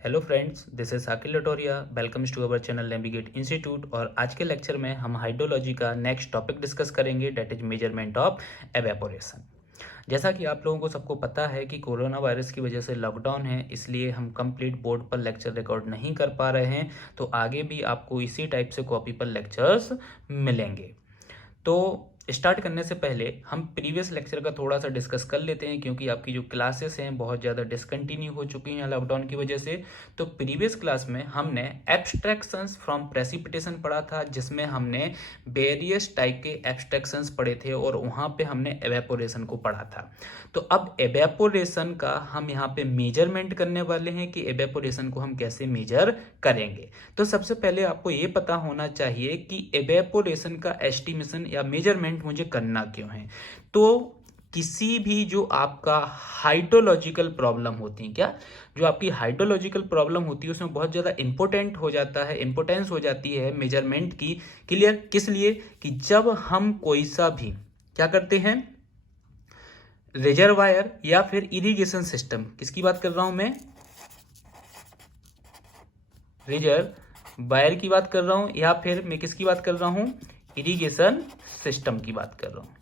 Hello friends, this is Sakil Latoria. Welcomes to our channel Navigate Institute. और आज के lecture में हम हाइड्रोलॉजी का नेक्स्ट टॉपिक डिस्कस करेंगे, that is measurement of evaporation. जैसा कि आप लोगों को सबको पता है कि कोरोना वायरस की वजह से लॉकडाउन है, इसलिए हम कंप्लीट बोर्ड पर लेक्चर रिकॉर्ड नहीं कर पा रहे हैं। तो आगे भी आपको इसी टाइप से कॉपी पर लेक्चर्स मिलेंगे। तो स्टार्ट करने से पहले हम प्रीवियस लेक्चर का थोड़ा सा डिस्कस कर लेते हैं, क्योंकि आपकी जो क्लासेस हैं बहुत ज़्यादा डिसकंटिन्यू हो चुकी हैं लॉकडाउन की वजह से। तो प्रीवियस क्लास में हमने एब्स्ट्रैक्शंस फ्रॉम प्रेसिपिटेशन पढ़ा था, जिसमें हमने वेरियस टाइप के एब्स्ट्रैक्शंस पढ़े थे और वहाँ पे हमने एवेपोरेशन को पढ़ा था। तो अब एवेपोरेशन का हम यहाँ पे मेजरमेंट करने वाले हैं कि एवेपोरेशन को हम कैसे मेजर करेंगे। तो सबसे पहले आपको ये पता होना चाहिए कि एवेपोरेशन का एस्टिमेशन या मेजरमेंट मुझे करना क्यों है। तो किसी भी जो आपका हाइड्रोलॉजिकल प्रॉब्लम होती है, क्या जो आपकी हाइड्रोलॉजिकल प्रॉब्लम होती है उसमें बहुत ज़्यादा इंपॉर्टेंट हो जाता है, इंपॉर्टेंस हो जाती है मेजरमेंट की। क्लियर? किस लिए? कि जब हम कोई सा भी क्या करते हैं, रिजर्वायर या फिर इरिगेशन सिस्टम, किसकी बात कर रहा हूं मैं, रिजर्वायर की बात कर रहा हूं, या फिर मैं किसकी बात कर रहा हूं, इरिगेशन सिस्टम की बात कर रहा हूं।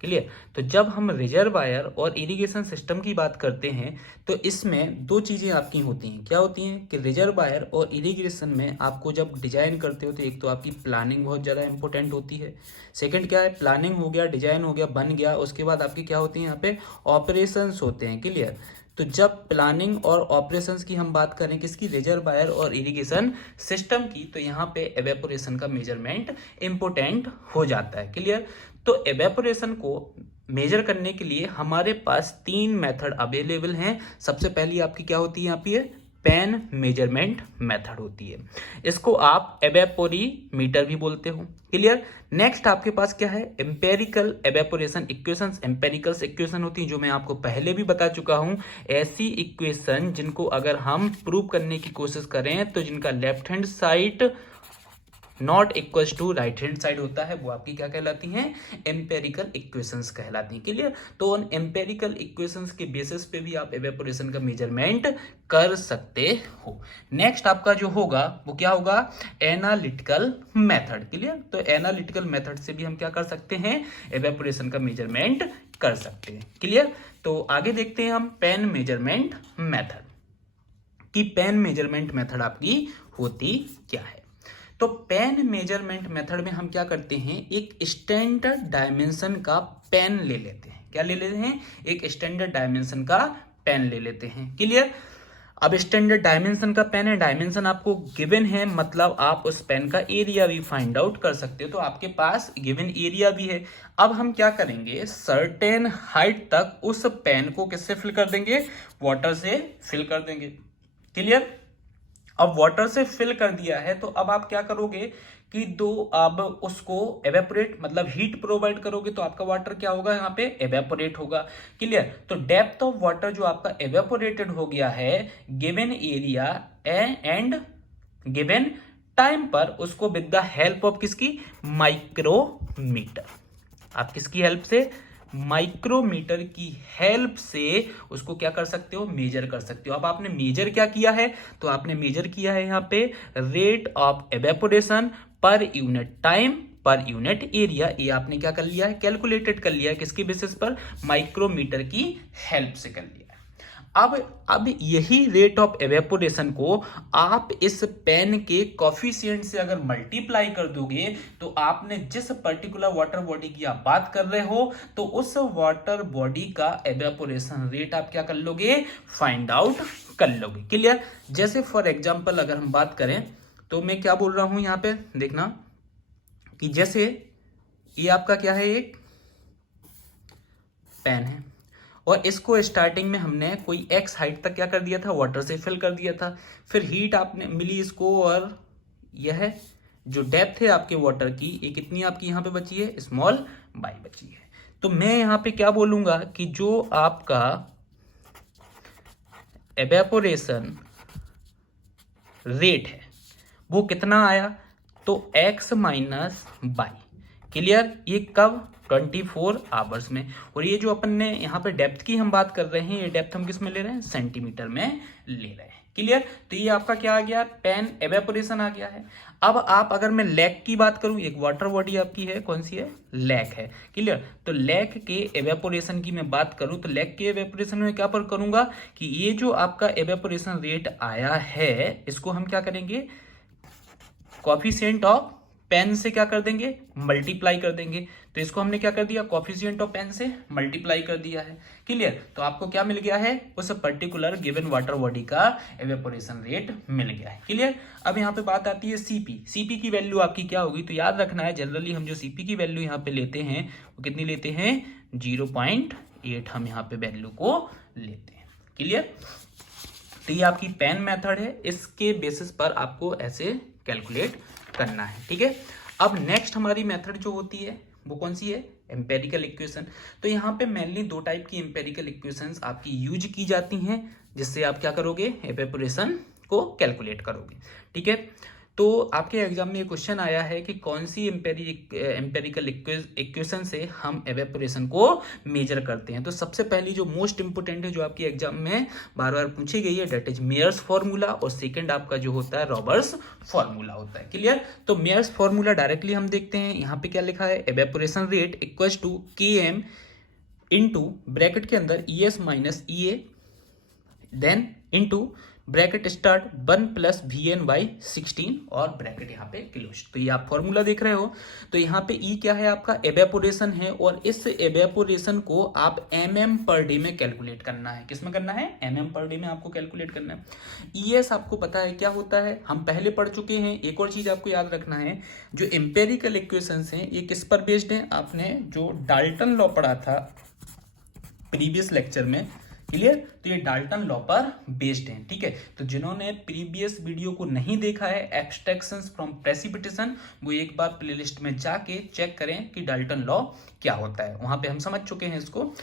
क्लियर? तो जब हम रिजर्वायर और इरिगेशन सिस्टम की बात करते हैं तो इसमें दो चीजें आपकी होती हैं। क्या होती हैं कि रिजर्वायर और इरिगेशन में आपको जब डिजाइन करते हो तो एक तो आपकी प्लानिंग बहुत ज़्यादा इंपॉर्टेंट होती है। सेकंड क्या है, प्लानिंग हो गया, डिजाइन हो गया, बन गया, उसके बाद आपकी क्या होती है, यहाँ पे ऑपरेशंस होते हैं। क्लियर? तो जब प्लानिंग और ऑपरेशंस की हम बात करें किसकी, रिजर्वायर और इरिगेशन सिस्टम की, तो यहाँ पे एवेपोरेशन का मेजरमेंट इंपॉर्टेंट हो जाता है। क्लियर? तो एवेपोरेशन को मेजर करने के लिए हमारे पास तीन मेथड अवेलेबल हैं। सबसे पहली आपकी क्या होती है, यहाँ पे पेन मेजरमेंट मेथड होती है। इसको आप एवेपोरीमीटर भी बोलते हो। क्लियर? नेक्स्ट आपके पास क्या है, एम्पेरिकल एवेपोरेशन इक्वेशंस। एम्पेरिकल्स इक्वेशन होती है जो मैं आपको पहले भी बता चुका हूं, ऐसी इक्वेशन जिनको अगर हम प्रूव करने की कोशिश करें तो जिनका left hand side not equal to right hand side होता है, वो आपकी क्या कहलाती हैं, एम्पेरिकल इक्वेशंस कहलाती हैं। क्लियर? तो उन एम्पेरिकल इक्वेशंस के बेसिस पे भी आप एवेपोरेशन का मेजरमेंट कर सकते हो। नेक्स्ट आपका जो होगा वो क्या होगा, एनालिटिकल मेथड। क्लियर? तो एनालिटिकल मेथड से भी हम क्या कर सकते हैं, एवेपोरेशन का मेजरमेंट कर सकते हैं। क्लियर? तो आगे देखते हैं हम पेन मेजरमेंट मेथड की पेन मेजरमेंट मेथड आपकी होती क्या है। तो पेन मेजरमेंट मेथड में हम क्या करते हैं, एक स्टैंडर्ड डायमेंशन का पेन ले लेते हैं। क्या ले लेते हैं, एक स्टैंडर्ड डायमेंशन का पेन ले लेते हैं। क्लियर? अब स्टैंडर्ड डायमेंशन का पेन है, डायमेंशन आपको गिवन है, मतलब आप उस पेन का एरिया भी फाइंड आउट कर सकते हो। तो आपके पास गिवन एरिया भी है। अब हम क्या करेंगे, सर्टेन हाइट तक उस पेन को किससे फिल कर देंगे, वाटर से फिल कर देंगे। क्लियर? अब वाटर से फिल कर दिया है तो अब आप क्या करोगे कि अब उसको एवेपोरेट मतलब हीट प्रोवाइड करोगे, तो आपका वाटर क्या होगा, यहाँ पे एवेपोरेट होगा। क्लियर? तो डेप्थ ऑफ वाटर जो आपका एवेपोरेटेड हो गया है given area and given time पर, उसको विद द हेल्प ऑफ किसकी, माइक्रोमीटर। आप किसकी हेल्प से, माइक्रोमीटर की हेल्प से उसको क्या कर सकते हो, मेजर कर सकते हो। अब आपने मेजर क्या किया है, तो आपने मेजर किया है यहाँ पे rate of evaporation per unit time per unit area. ये आपने क्या कर लिया है, कैलकुलेटेड कर लिया है, किसके बेसिस पर, माइक्रोमीटर की हेल्प से कर लिया है। अब यही रेट ऑफ एवेपोरेशन को आप इस पेन के कॉफिशिएंट से अगर मल्टीप्लाई कर दोगे, तो आपने जिस पर्टिकुलर वाटर बॉडी की आप बात कर रहे हो, तो उस वाटर बॉडी का एवेपोरेशन रेट आप क्या कर लोगे, फाइंड आउट कर लोगे। क्लियर? जैसे फॉर एग्जांपल अगर हम बात करें तो मैं क्या बोल रहा हूं, यहां पे देखना कि जैसे ये आपका क्या है, एक पेन है और इसको स्टार्टिंग में हमने कोई एक्स हाइट तक क्या कर दिया था, वाटर से फिल कर दिया था। फिर हीट आपने मिली इसको, और यह जो डेप्थ है आपके वाटर की, ये कितनी आपकी यहाँ पे बची है, स्मॉल बाई बची है। तो मैं यहाँ पे क्या बोलूंगा कि जो आपका एवेपोरेशन रेट है वो कितना आया, तो x माइनस बाई। क्लियर? ये कब, 24 आवर्स में। और ये जो अपन ने यहाँ पे डेप्थ की हम बात कर रहे हैं, ये डेप्थ हम किस में ले रहे हैं, सेंटीमीटर में ले रहे हैं। क्लियर। तो ये आपका क्या आ गया, पेन एवेपोरेशन आ गया है। अब आप अगर मैं लैक की बात करूं, एक वाटर बॉडी आपकी है, कौन सी है, लैक है। क्लियर। तो लैक के एवेपोरेशन की मैं बात करूं तो लैक के एवेपोरेशन में क्या पर करूंगा कि ये जो आपका एवेपोरेशन रेट आया है इसको हम क्या करेंगे, कोएफिशिएंट ऑफ पेन से क्या कर देंगे, मल्टीप्लाई कर देंगे। तो इसको हमने क्या कर दिया, कोएफिशिएंट ऑफ पेन से मल्टीप्लाई कर दिया है। क्लियर। तो आपको क्या मिल गया है, उस पर्टिकुलर गिवन वाटर बॉडी का एवेपोरेशन रेट मिल गया है। क्लियर। अब यहाँ पे बात आती है सीपी। सीपी की वैल्यू आपकी क्या होगी, तो याद रखना है जनरली हम जो सीपी की वैल्यू यहाँ पे लेते हैं वो कितनी लेते हैं, 0.8 हम यहाँ पे वैल्यू को लेते हैं। क्लियर। तो ये आपकी पेन मेथड है, इसके बेसिस पर आपको ऐसे कैलकुलेट करना है। ठीक है। अब नेक्स्ट हमारी मेथड जो होती है वो कौन सी है, एम्पेरिकल इक्वेशन। तो यहाँ पे मेनली दो टाइप की एम्पेरिकल इक्वेशंस आपकी यूज की जाती हैं जिससे आप क्या करोगे, एवेपोरेशन को कैलकुलेट करोगे। ठीक है। तो आपके एग्जाम में ये क्वेश्चन आया है कि कौन सी एम्पेरिकल इक्वेशन से हम एवेपोरेशन को मेजर करते हैं। तो सबसे पहली जो मोस्ट इंपोर्टेंट है जो आपके एग्जाम में बार बार पूछी गई है, डेट इज मेयर्स फॉर्मूला, और सेकंड आपका जो होता है रॉबर्ट्स फॉर्मूला होता है। क्लियर। तो मेयर्स फॉर्मूला डायरेक्टली हम देखते हैं, यहाँ पे क्या लिखा है, evaporation rate equals to Km into bracket के अंदर ES minus EA then into bracket start 1 plus VN/16 और ब्रैकेट यहाँ पे क्लोज। तो ये आप फॉर्मूला देख रहे हो। तो यहाँ पे E क्या है, आपका एवेपोरेशन है, और इस एवेपोरेशन को आप mm पर डे में कैलकुलेट करना है। किस में करना है, mm पर डे में आपको कैलकुलेट करना है। ES आपको पता है क्या होता है, हम पहले पढ़ चुके हैं। एक और चीज आपको याद रखना है, जो एम्पेरिकल इक्वेशंस हैं ये किस पर बेस्ड है, आपने जो डाल्टन लॉ पढ़ा था प्रीवियस लेक्चर में। क्लियर। तो ये डाल्टन लॉ पर बेस्ड है। ठीक है। तो जिन्होंने प्रीवियस वीडियो को नहीं देखा है, एब्स्ट्रैक्शंस फ्रॉम प्रेसिपिटेशन, वो एक बार प्लेलिस्ट में जाके चेक करें कि डाल्टन लॉ क्या होता है, वहां पे हम समझ चुके हैं इसको।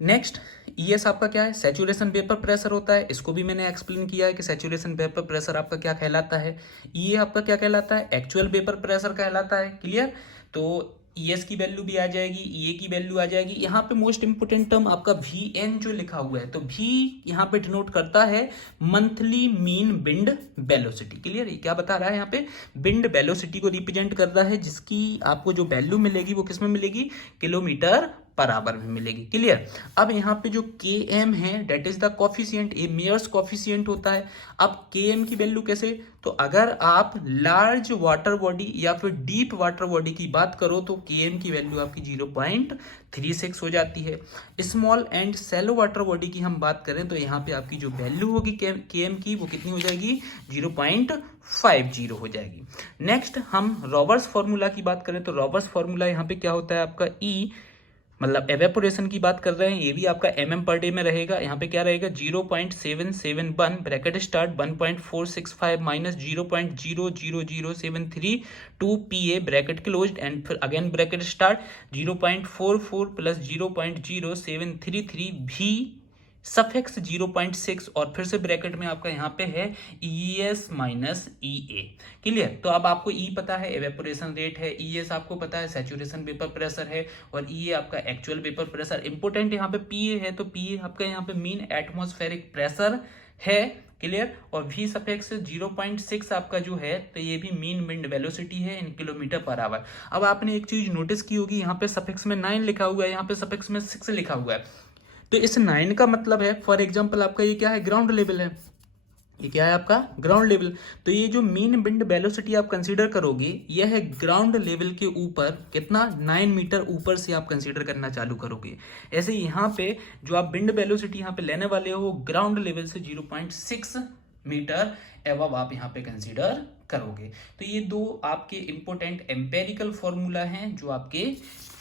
नेक्स्ट ES आपका क्या है, सैचुरेशन वेपर प्रेशर होता है। इसको भी मैंने एक्सप्लेन किया है कि सैचुरेशन वेपर प्रेशर आपका क्या कहलाता है। EA आपका क्या कहलाता है, एक्चुअल वेपर प्रेशर कहलाता है। क्लियर। तो ES की वैल्यू भी आ जाएगी, EA की वैल्यू आ जाएगी। यहाँ पे मोस्ट इंपोर्टेंट टर्म आपका VN जो लिखा हुआ है, तो V यहाँ पे डिनोट करता है monthly mean wind velocity. Clear. ये क्या बता रहा है, यहाँ पे विंड वेलोसिटी को रिप्रेजेंट कर रहा है, जिसकी आपको जो वैल्यू मिलेगी वो किस में मिलेगी, किलोमीटर पर आवर में मिलेगी। क्लियर। अब यहाँ पे जो Km है डेट इज द कोफिशिएंट, ये मेयर्स कोफिशिएंट होता है। अब Km की वैल्यू कैसे, तो अगर आप लार्ज वाटर बॉडी या फिर डीप वाटर बॉडी की बात करो तो Km की वैल्यू आपकी 0.36 हो जाती है। Small and shallow water body की हम बात करें तो यहाँ पे आपकी जो वैल्यू होगी Km की वो कितनी हो जाएगी, 0.50 हो जाएगी। नेक्स्ट हम रॉबर्ट्स फॉर्मूला की बात करें तो रॉबर्ट्स फॉर्मूला यहाँ पे क्या होता है आपका, E मतलब एवेपोरेशन की बात कर रहे हैं, ये भी आपका mm पर डे में रहेगा। यहाँ पे क्या रहेगा, 0.771 bracket start 1.465 minus 0.000732 PA bracket closed end फिर अगेन ब्रैकेट स्टार्ट 0.44 प्लस 0.0733 भी सफिक्स 0.6 और फिर से ब्रैकेट में आपका यहाँ पे है ES माइनस EA। क्लियर। तो अब आपको E पता है एवेपोरेशन रेट है, ES आपको पता है सैचुरेशन वेपर प्रेशर है, और EA आपका एक्चुअल वेपर प्रेशर। इंपोर्टेंट यहाँ पे PA है, तो PA आपका यहाँ पे मीन एटमॉस्फेरिक प्रेशर है। क्लियर। और V सफिक्स 0.6 आपका जो है तो ये भी मीन विंड वेलोसिटी है इन किलोमीटर पर आवर। अब आपने एक चीज नोटिस की होगी, यहाँ पे सफिक्स में 9 लिखा हुआ है, यहाँ पे सफिक्स में 6 लिखा हुआ है। तो इस 9 का मतलब है, फॉर एग्जांपल आपका ये क्या है, ग्राउंड लेवल है। ये क्या है आपका, ग्राउंड लेवल। तो ये जो मीन विंड वेलोसिटी आप कंसीडर करोगे यह है ग्राउंड लेवल के ऊपर कितना, 9 मीटर ऊपर से आप कंसीडर करना चालू करोगे। ऐसे यहाँ पे जो आप विंड वेलोसिटी यहाँ पे लेने वाले हो ग्राउंड लेवल से 0.6 मीटर एवब आप यहाँ पे कंसीडर करोगे। तो ये दो आपके इंपोर्टेंट एम्पेरिकल फॉर्मूला हैं जो आपके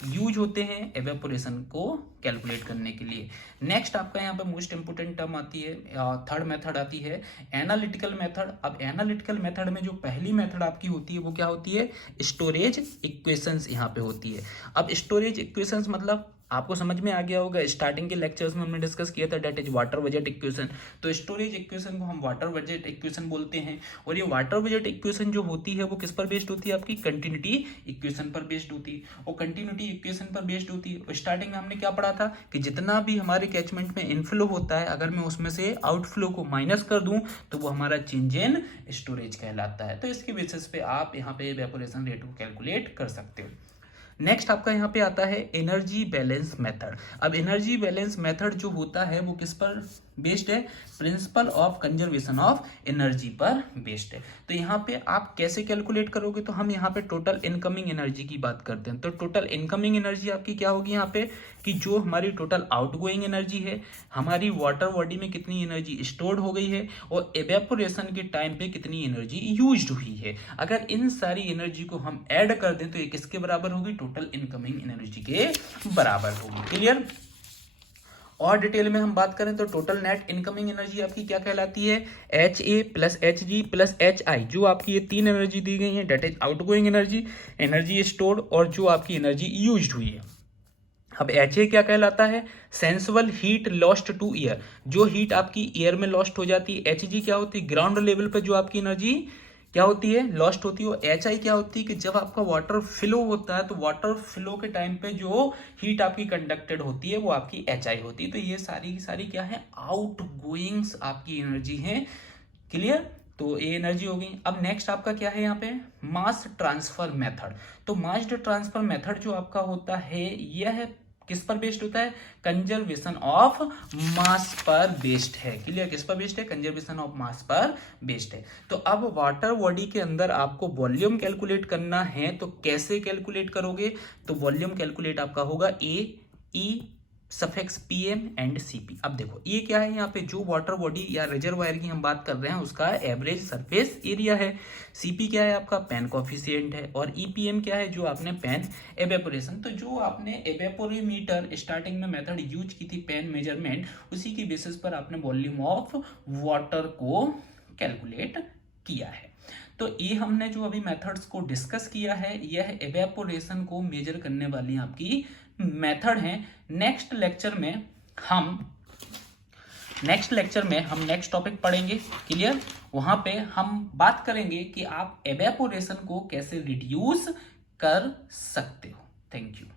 यूज होते हैं एवेपोरेशन को कैलकुलेट करने के लिए। नेक्स्ट आपका यहाँ पे मोस्ट इंपोर्टेंट टर्म आती है, थर्ड मेथड आती है एनालिटिकल मेथड। अब एनालिटिकल मेथड में जो पहली मेथड आपकी होती है वो क्या होती है, स्टोरेज इक्वेशंस यहाँ पे होती है। अब स्टोरेज इक्वेशंस मतलब आपको समझ में आ गया होगा। स्टार्टिंग के लेक्चर्स में हमने डिस्कस किया था, that is water budget equation. तो स्टोरेज इक्वेशन को हम वाटर बजट इक्वेशन बोलते हैं। और ये वाटर बजट इक्वेशन जो होती है वो किस पर बेस्ड होती है, आपकी कंटिन्यूटी इक्वेशन पर बेस्ड होती है। और कंटिन्यूटी इक्वेशन पर बेस्ड होती है। और स्टार्टिंग में हमने क्या पढ़ा था कि जितना भी हमारे कैचमेंट में इनफ्लो होता है, अगर मैं उसमें से आउटफ्लो को माइनस कर दूं तो वो हमारा चेंज इन स्टोरेज कहलाता है। तो इसके बेसिस पे आप यहाँ पे इवेपोरेशन रेट को कैलकुलेट कर सकते हो। नेक्स्ट आपका यहाँ पे आता है एनर्जी बैलेंस मेथड। अब एनर्जी बैलेंस मेथड जो होता है वो किस पर बेस्ड है, principle of conservation of energy पर बेस्ड है। तो यहाँ पे आप कैसे कैलकुलेट करोगे, तो हम यहाँ पे टोटल इनकमिंग एनर्जी की बात करते हैं। तो टोटल इनकमिंग एनर्जी आपकी क्या होगी यहाँ पे, कि जो हमारी टोटल आउटगोइंग एनर्जी है, हमारी वाटर बॉडी में कितनी एनर्जी स्टोर्ड हो गई है और एवेपोरेशन के टाइम पे कितनी एनर्जी यूज्ड हुई है। अगर इन सारी एनर्जी को हम ऐड कर दें तो ये किसके बराबर होगी, टोटल इनकमिंग एनर्जी के बराबर होगी। क्लियर। और डिटेल में हम बात करें तो टोटल नेट इनकमिंग एनर्जी आपकी क्या कहलाती है, H A plus H G plus H I. जो आपकी ये तीन एनर्जी दी गई है, that is outgoing energy, energy stored और जो आपकी एनर्जी यूज्ड हुई है। अब एच ए क्या कहलाता है, sensible heat lost to air. जो हीट आपकी एयर में लॉस्ट हो जाती है। एच जी क्या होती है, ग्राउंड लेवल पर जो आपकी एनर्जी क्या होती है, लॉस्ट होती है। और एच आई क्या होती है कि जब आपका वाटर फ्लो होता है तो वाटर फ्लो के टाइम पे जो हीट आपकी कंडक्टेड होती है वो आपकी एच आई होती है। तो ये सारी की सारी क्या है, आउट गोइंग्स आपकी एनर्जी है। क्लियर। तो ये एनर्जी हो गई। अब नेक्स्ट आपका क्या है यहाँ पे, मास ट्रांसफर मेथड। तो मास ट्रांसफर मेथड जो आपका होता है यह किस पर बेस्ड होता है, कंजर्वेशन ऑफ मास पर बेस्ड है। क्लियर। किस पर बेस्ड है, कंजर्वेशन ऑफ मास पर बेस्ड है। तो अब वाटर बॉडी के अंदर आपको वॉल्यूम कैलकुलेट करना है, तो कैसे कैलकुलेट करोगे, तो वॉल्यूम कैलकुलेट आपका होगा ए ई सफिक्स पीएम एंड सीपी। अब देखो ये क्या है, यहाँ पे जो वाटर बॉडी या रिजर्वायर की हम बात कर रहे हैं उसका एवरेज सरफेस एरिया है। सीपी क्या है, आपका पैन कॉफिशिएंट है। और ईपीएम क्या है, जो आपने पैन एवेपोरेशन। तो जो आपने एवेपोरीमीटर स्टार्टिंग में मेथड यूज की थी पैन मेजरमेंट, उसी की बेसिस पर आपने वॉल्यूम ऑफ वाटर को कैलकुलेट किया है। तो ये हमने जो अभी मेथड्स को डिस्कस किया है यह एवेपोरेशन को मेजर करने वाली आपकी मेथड है। नेक्स्ट लेक्चर में हम नेक्स्ट टॉपिक पढ़ेंगे। क्लियर। वहां पे हम बात करेंगे कि आप एवेपोरेशन को कैसे रिड्यूस कर सकते हो। Thank you.